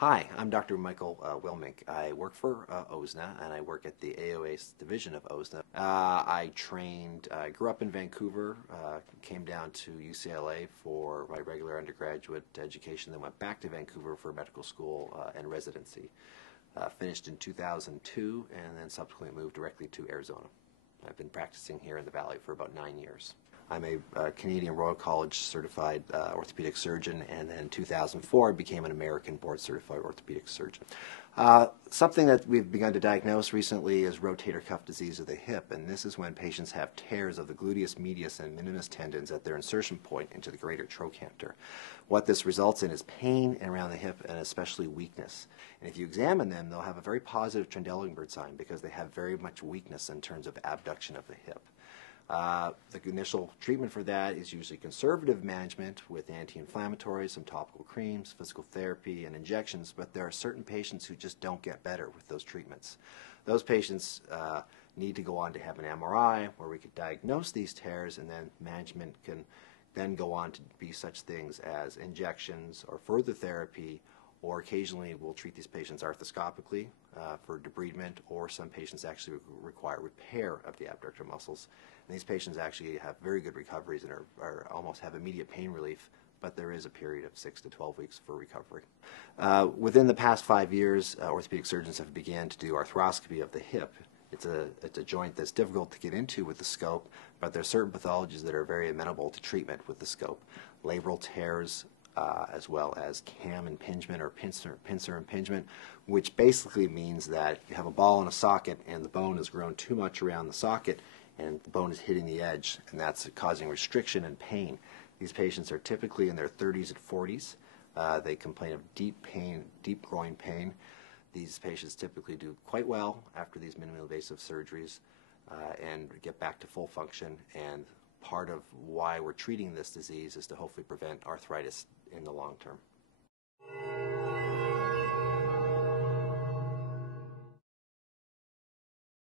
Hi, I'm Dr. Michael Wilmink. I work for OSNA, and I work at the AOA's division of OSNA. I grew up in Vancouver, came down to UCLA for my regular undergraduate education, then went back to Vancouver for medical school and residency. Finished in 2002, and then subsequently moved directly to Arizona. I've been practicing here in the Valley for about 9 years. I'm a Canadian Royal College certified orthopedic surgeon, and then in 2004 I became an American board certified orthopedic surgeon. Something that we've begun to diagnose recently is rotator cuff disease of the hip, and this is when patients have tears of the gluteus medius and minimus tendons at their insertion point into the greater trochanter. What this results in is pain around the hip and especially weakness. And if you examine them, they'll have a very positive Trendelenburg sign because they have very much weakness in terms of abduction of the hip. The initial treatment for that is usually conservative management with anti-inflammatories, some topical creams, physical therapy, and injections, but there are certain patients who just don't get better with those treatments. Those patients need to go on to have an MRI where we could diagnose these tears, and then management can then go on to be such things as injections or further therapy, or occasionally we'll treat these patients arthroscopically for debridement, or some patients actually require repair of the abductor muscles. And these patients actually have very good recoveries and are almost have immediate pain relief, but there is a period of 6 to 12 weeks for recovery. Within the past 5 years, orthopedic surgeons have begun to do arthroscopy of the hip. It's a joint that's difficult to get into with the scope, but there are certain pathologies that are very amenable to treatment with the scope. Labral tears, as well as cam impingement or pincer impingement, which basically means that you have a ball in a socket and the bone has grown too much around the socket and the bone is hitting the edge, and that's causing restriction and pain. These patients are typically in their 30s and 40s. They complain of deep pain, deep groin pain. These patients typically do quite well after these minimally invasive surgeries and get back to full function, and part of why we're treating this disease is to hopefully prevent arthritis in the long term.